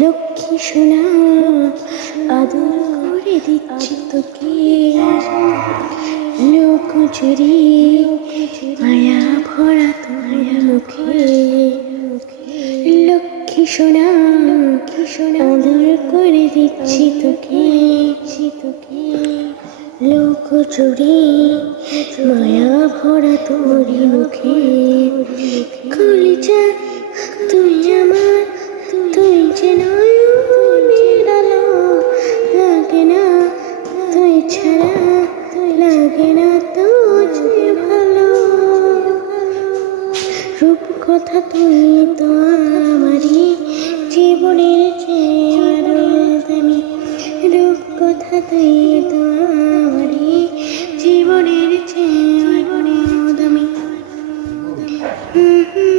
লক্ষ্মী সোনা, আদর করে দিচ্ছি তোকে। লোক চুরি মায়া ভরা তোমার মুখে। লক্ষ্মী সোনা সোনা আদর করে দিচ্ছি তোকে। তোকে লোক চুরি মায়া ভরা তোর মুখে। কলিজা তুই লাগে না তো যে ভালো। রূপ কথা তুমি তো আমারই জীবনের চেয়ে দামি। রূপ কথা তুই তো আমারই জীবনের চেয়ে আরও দামি। হুম।